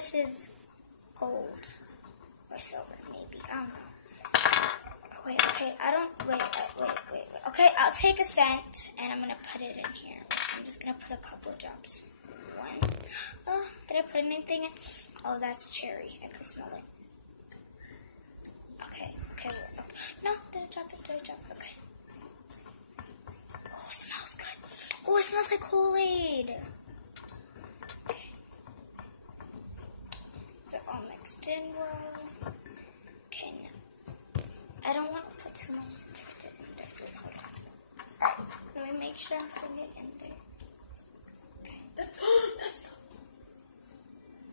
this is gold or silver, maybe. I don't know. Wait, okay, wait. Okay, I'll take a cent and I'm gonna put it in here. I'm just gonna put a couple of drops. One. Oh, did I put anything in? Oh, that's cherry. I can smell it. Okay. No, did I drop it? Okay. Oh, it smells good. Oh, it smells like Kool-Aid. Okay. So all mixed in well. Okay, no. I don't want to put too much detergent in there. Hold on. Alright, let me make sure I'm putting it in there. Okay. That's the...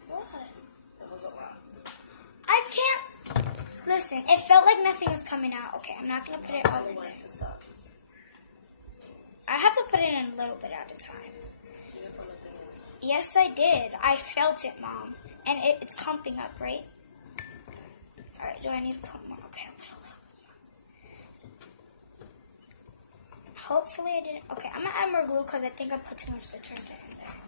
What? That was a lot. I can't. Listen, it felt like nothing was coming out. Okay, I'm not going to put it all in there. I have to put it in a little bit at a time. You didn't put nothing in. Yes, I did. I felt it, Mom. And it's clumping up, right? Alright, do I need to put more? Okay, I'll put a little more. Hopefully I didn't. Okay, I'm going to add more glue because I think I put too much detergent in there.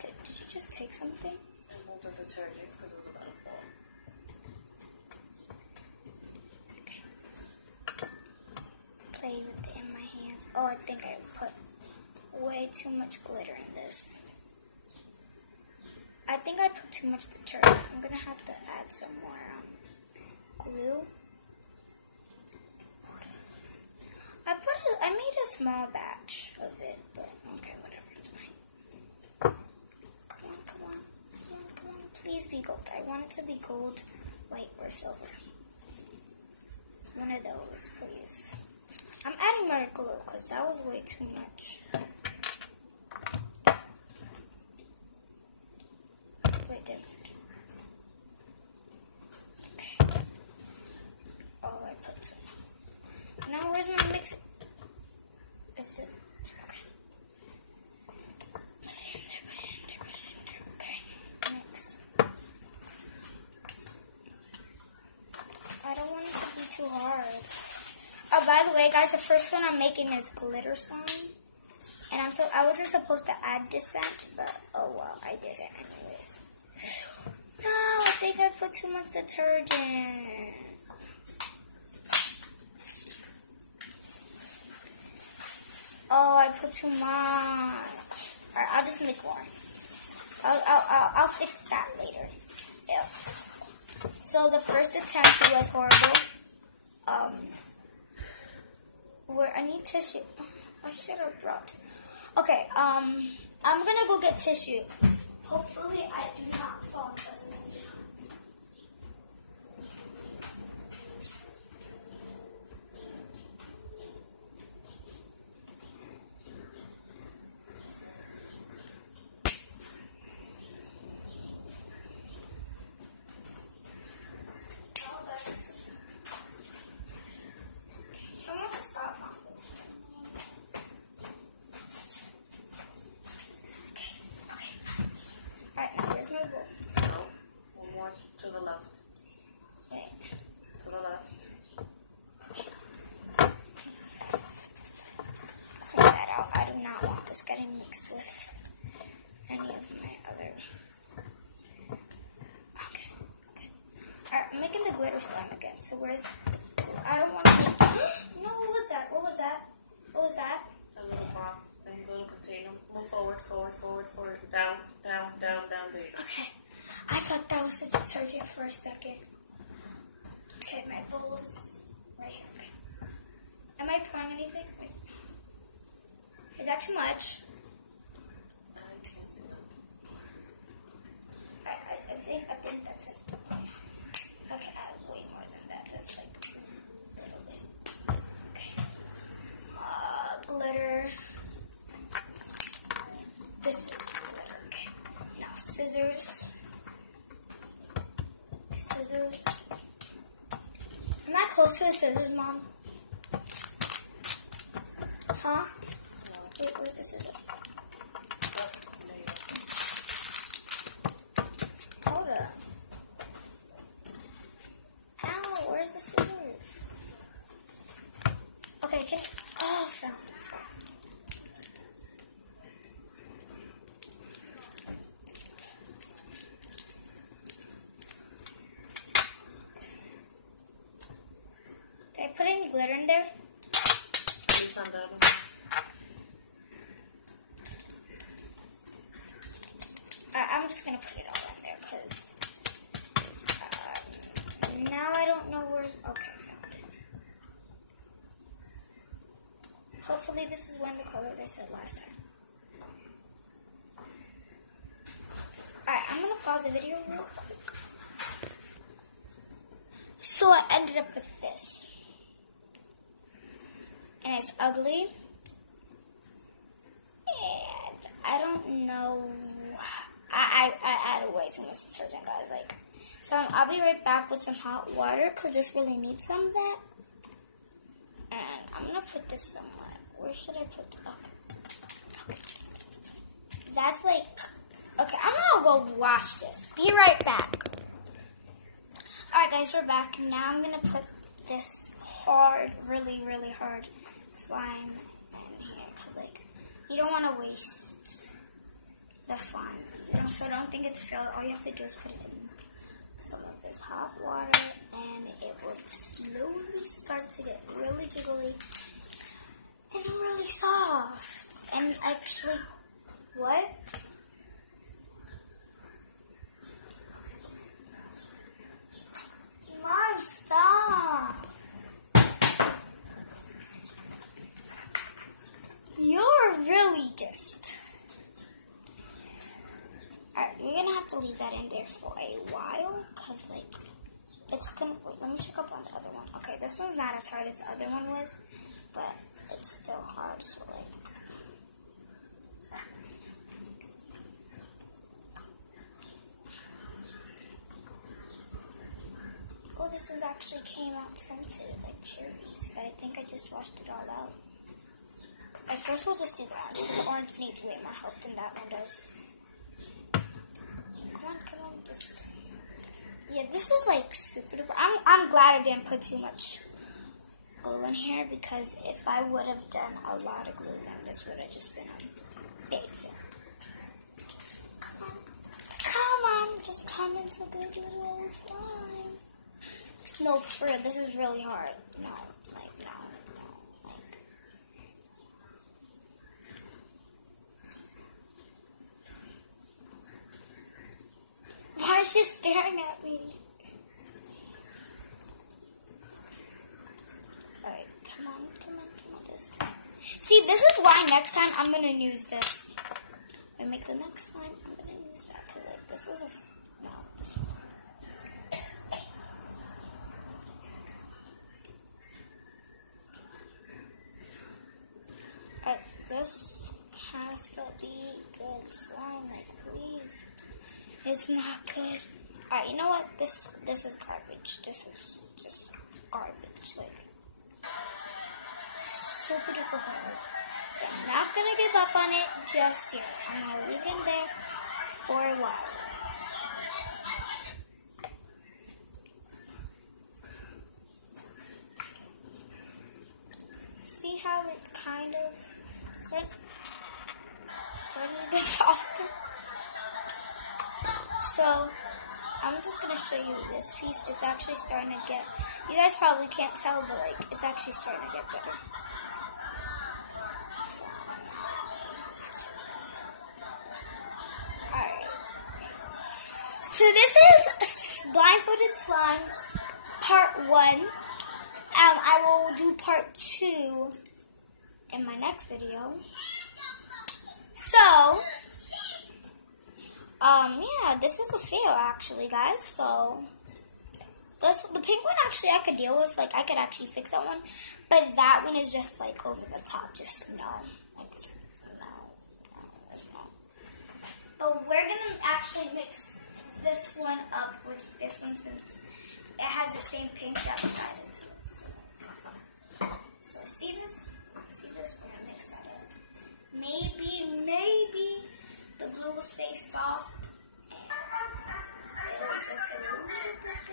Did you just take something? And hold the detergent because it was about to fall. Okay. Play with it in my hands. Oh, I think I put way too much glitter in this. I think I put too much detergent. I'm going to have to add some more glue. I made a small batch of it, but okay, whatever, it's fine. Come on. Please be gold. I want it to be gold, white, or silver. One of those, please. I'm adding more glue because that was way too much. Wait, there. Okay. Oh, I put some. Now, where's my mix? Is it? Okay. Put it in there. Okay. Mix. I don't want it to be too hard. Oh, by the way, guys, the first one I'm making is glitter slime. And I wasn't supposed to add this scent, but oh well, I did it anyways. No, I think I put too much detergent. Oh, I put too much. Alright, I'll just make more. I'll fix that later. Yeah. So the first attempt was horrible. Where I need tissue. I should have brought. Okay, I'm gonna go get tissue. Hopefully I do not fall just next time. Someone to stop Mom. Okay, fine. Alright, now where's my bowl? No. One more to the left. Wait. To the left. Clean that out. I do not want this getting mixed with any of my other. Okay. Alright, I'm making the glitter slime again. So where's... I don't want to make... No, what was that? A little box, then a little container. Move forward. Down, there. Okay. I thought that was the detergent for a second. Okay, my bowl is right here. Okay. Am I pouring anything? Wait. Is that too much? I think that's it. Okay, add way more than that. That's like a little bit. Okay. Glitter. This is glitter. Okay. Now scissors. Am I close to the scissors, Mom? Huh? Wait, where's the scissors? Hold up. Ow, where's the scissors? Okay, can oh, found it. glitter in there? I'm just gonna put it all in there because now I don't know where's. Okay, found it. Hopefully, this is one of the colors I said last time. Alright, I'm gonna pause the video real quick. So I ended up with this. And it's ugly. And I don't know. I added way too much detergent, guys. Like, so I'll be right back with some hot water because this really needs some of that. And I'm gonna put this somewhere. Where should I put the? Okay. That's like. Okay, I'm gonna go wash this. Be right back. Alright, guys, we're back. Now I'm gonna put this hard, really, really hard slime in here because, like, you don't want to waste the slime. So don't think it's filled. All you have to do is put it in some of this hot water, and it will slowly start to get really jiggly and really soft. And actually, what? Mom, stop. You're really just... Alright, you're gonna have to leave that in there for a while, because, like, it's gonna... Wait, let me check up on the other one. Okay, this one's not as hard as the other one was, but it's still hard, so, like... Oh, this is actually came out scented, like cherries, but I think I just washed it all out. At first, we'll just do that. The orange needs way more help than that one does. Come on, just... Yeah, this is like super duper. I'm glad I didn't put too much glue in here because if I would have done a lot of glue, then this would have just been a big fail. Come on, just come into good little slime. No, for real, this is really hard. No, like, no. Like. Why is she staring at me? Alright, come on, this time. See, this is why next time I'm gonna use this. When I make the next slime, I'm gonna use that, because, like, this was a... No, this one. This has to be good slime, like, please. It's not good. Alright, you know what? This is garbage. This is just garbage. Like, super duper hard. But I'm not gonna give up on it just yet. I'm gonna leave it in there for a while. See how it's kind of starting to get softer. So I'm just gonna show you this piece. It's actually starting to get. You guys probably can't tell, but like it's actually starting to get better. So, alright. So this is Blindfolded Slime Part 1. I will do Part 2 in my next video. So, yeah, this was a fail actually, guys. So, the pink one actually I could deal with. Like, I could actually fix that one. But that one is just like over the top. Just no. Like, no, it's not. But we're gonna actually mix this one up with this one since it has the same pink that we got into it. So see this? We're gonna mix that in. Maybe the glue will stay soft and it'll just get a little bit thicker,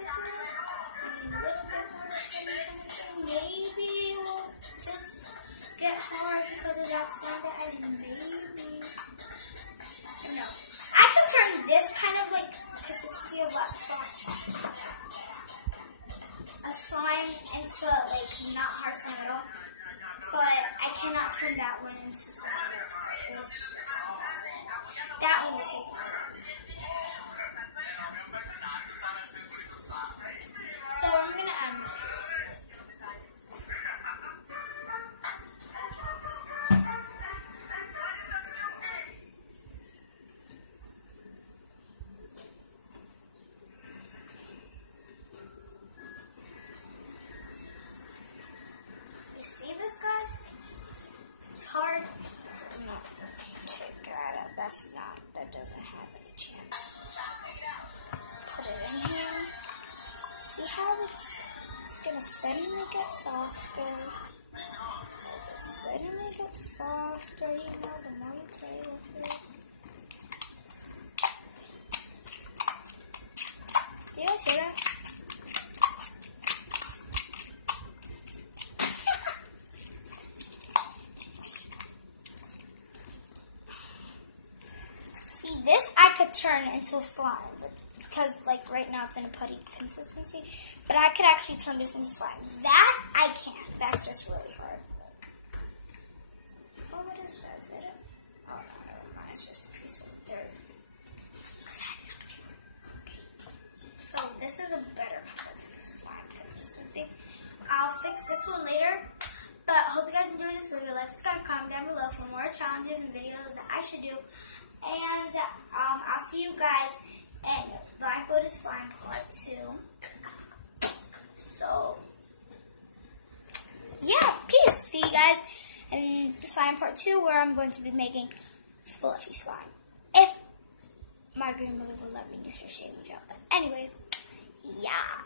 maybe it will just get hard because of that slime that I maybe. No. I can turn this kind of like consistency of a slime into like not hard slime at all. But I cannot turn that one into slime. It was just, that one was it. So I'm gonna end. Guys, it's hard. I'm not gonna take that out. That doesn't have any chance. Put it in here. See how it's gonna suddenly get softer. Suddenly get softer, you know, the more you play with it. You guys hear that? This I could turn into slime, because like right now it's in a putty consistency, but I could actually turn this into slime. That I can't. That's just really hard. Oh, what is that? Is it? Oh no, never mind. It's just a piece of dirt. Okay. So this is a better kind of slime consistency. I'll fix this one later. But I hope you guys enjoyed this video. Like, subscribe, comment down below for more challenges and videos that I should do. And I'll see you guys in Blindfolded Slime Part 2. So, yeah, peace. See you guys in the Slime Part 2 where I'm going to be making fluffy slime. If my grandmother will let me use her shaving gel. But anyways, yeah.